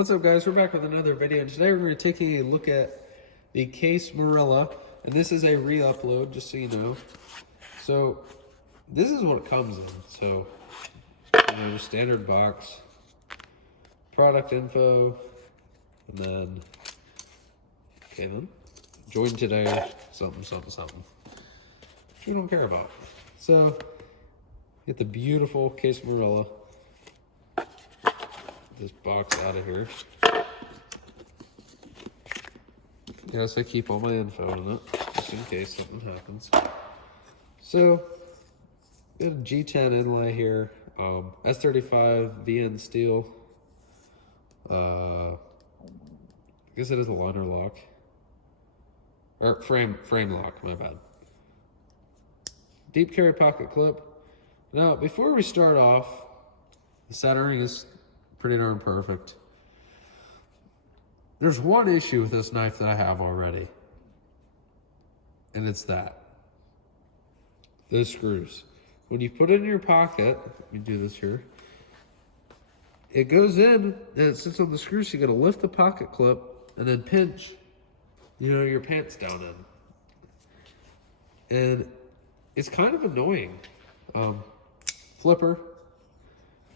What's up, guys? We're back with another video, and today we're going to be taking a look at the case Marilla, and this is a re-upload, just so you know. So this is what it comes in. So, the standard box, product info, and then join today, something, which we don't care about. So get the beautiful case Marilla. This box out of here. Yes, I keep all my info in it, just in case something happens. So, got a G10 inlay here, S35 VN steel. I guess it is a liner lock. Or frame lock, my bad. Deep carry pocket clip. Now, before we start off, the centering is pretty darn perfect. There's one issue with this knife that I have already, and it's that. Those screws. When you put it in your pocket, let me do this here, it goes in and it sits on the screw, so you gotta lift the pocket clip and then pinch, your pants down in. And it's kind of annoying. Flipper.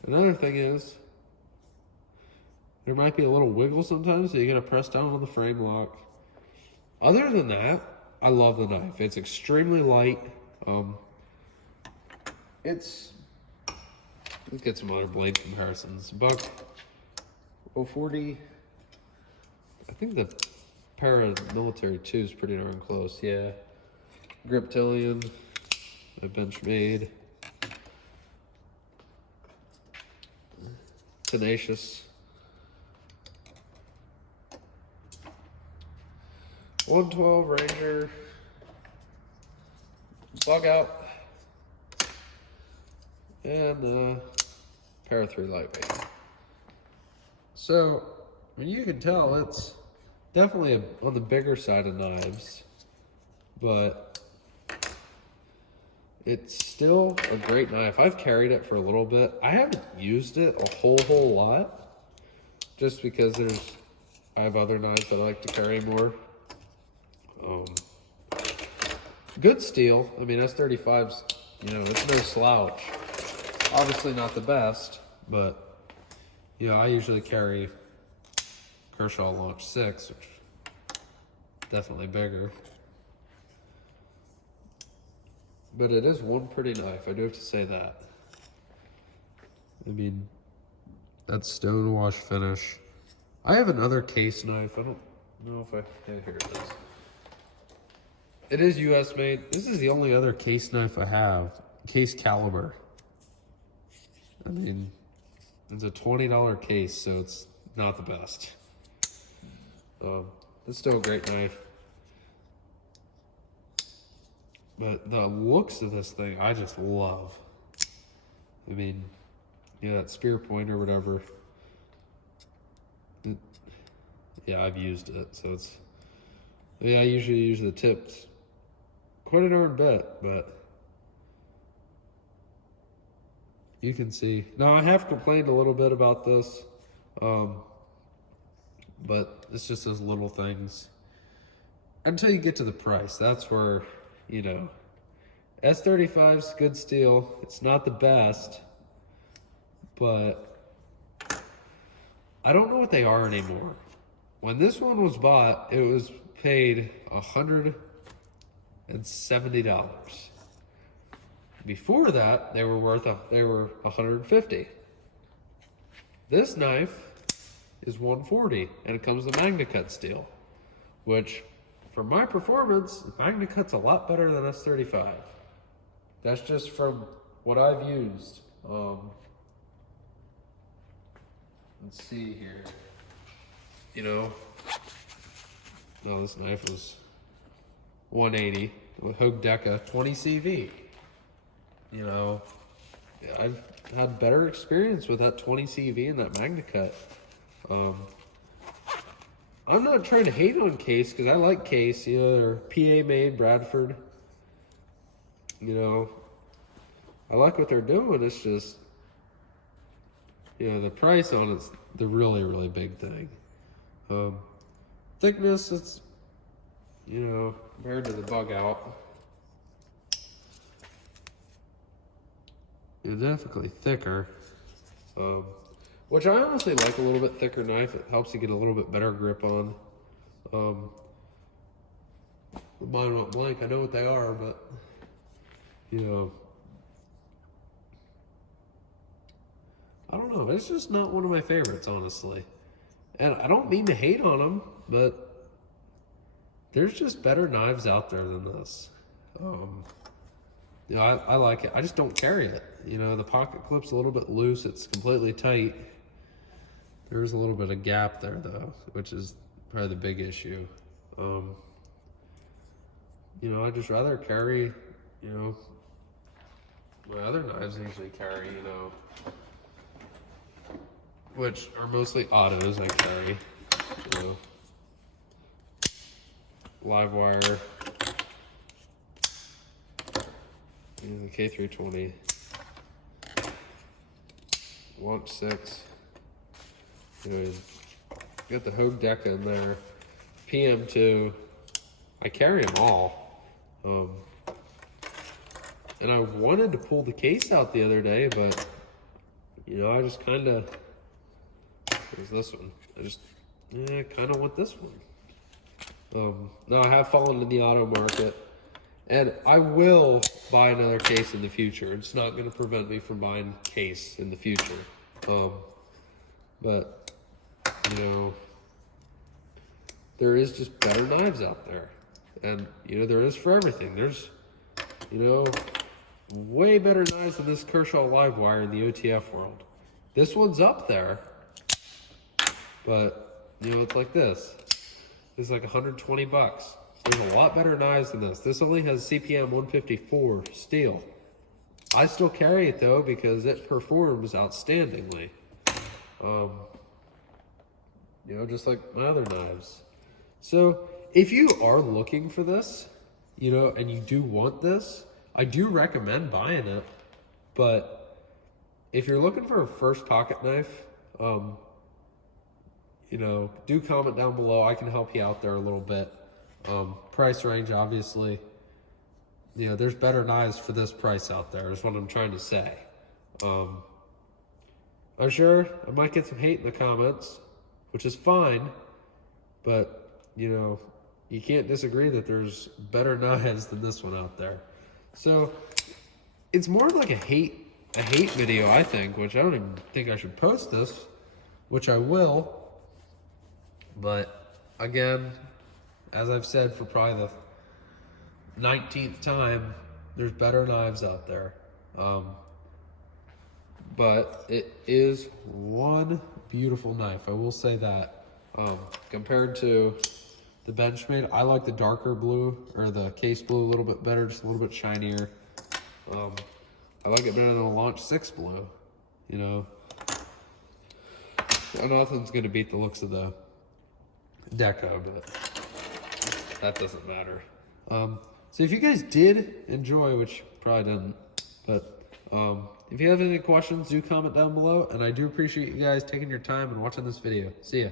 Another thing is, there might be a little wiggle sometimes, so you gotta press down on the frame lock. Other than that, I love the knife. It's extremely light. Let's get some other blade comparisons. Buck 040. I think the Paramilitary 2 is pretty darn close, yeah. Griptilian, a Benchmade. Tenacious. 112 Ranger, Bug Out, and Para 3 Lightweight. So, you can tell it's definitely on the bigger side of knives, but it's still a great knife. I've carried it for a little bit. I haven't used it a whole lot, just because I have other knives that I like to carry more. Good steel. I mean, S35's, it's no slouch. Obviously not the best, but, I usually carry Kershaw Launch 6, which is definitely bigger. But it is one pretty knife, I do have to say that. I mean, that stonewash finish. I have another case knife. I don't know if yeah, here it is. It is US made. This is the only other case knife I have. Case caliber. I mean, it's a $20 case, so it's not the best. It's still a great knife. But the looks of this thing, I just love. I mean, that spear point or whatever. I've used it, so it's... I usually use the tips quite a darn bit, but you can see. Now, I have complained a little bit about this, but it's just those little things. Until you get to the price, that's where, S35's good steel. It's not the best, but I don't know what they are anymore. When this one was bought, it was paid $170. Before that, they were $150. This knife is $140, and it comes with MagnaCut steel, which, for my performance, MagnaCut's a lot better than S35. That's just from what I've used. Let's see here. No, this knife was $180 with Hogue Deca 20 CV. I've had better experience with that 20 CV and that MagnaCut. I'm not trying to hate on Case, because I like Case. They're PA made, Bradford. I like what they're doing. It's just, the price on it's the really, really big thing. Thickness, it's, you know, compared to the bug out, it's definitely thicker. Which I honestly like a little bit thicker knife. It helps you get a little bit better grip on. Mine went blank. I know what they are, but you know, I don't know. It's just not one of my favorites, honestly. And I don't mean to hate on them, but there's just better knives out there than this. You know, I like it. I just don't carry it. You know, the pocket clip's a little bit loose. It's completely tight. There's a little bit of gap there, though, which is probably the big issue. You know, I'd just rather carry, you know, my other knives I usually carry, you know, which are mostly autos I carry. So, live wire, you know, the K320, Launch 6, you know, got the Hogue Deca in there, PM2. I carry them all. And I wanted to pull the case out the other day, but you know, I just kind of, there's this one. I just kind of want this one. Now I have fallen in the auto market, and I will buy another case in the future. It's not going to prevent me from buying a case in the future. But you know, there is just better knives out there, and you know, there is for everything. There's, you know, way better knives than this Kershaw live wire in the OTF world. This one's up there, but you know, it's like this. It's like 120 bucks. There's a lot better knives than this. This only has CPM 154 steel. I still carry it though because it performs outstandingly. You know, just like my other knives. So if you are looking for this, you know, and you do want this, I do recommend buying it. But if you're looking for a first pocket knife, you know, do comment down below. I can help you out there a little bit. Price range, obviously, you know, there's better knives for this price out there is what I'm trying to say. I'm sure I might get some hate in the comments, which is fine, but you know, you can't disagree that there's better knives than this one out there. So it's more like a hate video, I think, which I don't even think I should post this, which I will. But again, as I've said for probably the 19th time, there's better knives out there. But it is one beautiful knife, I will say that. Compared to the Benchmade, I like the darker blue, or the case blue a little bit better, just a little bit shinier. I like it better than the Launch 6 blue, you know. Nothing's gonna beat the looks of the Deca, but that doesn't matter. So if you guys did enjoy, which you probably didn't, but if you have any questions, do comment down below, and I do appreciate you guys taking your time and watching this video. See ya.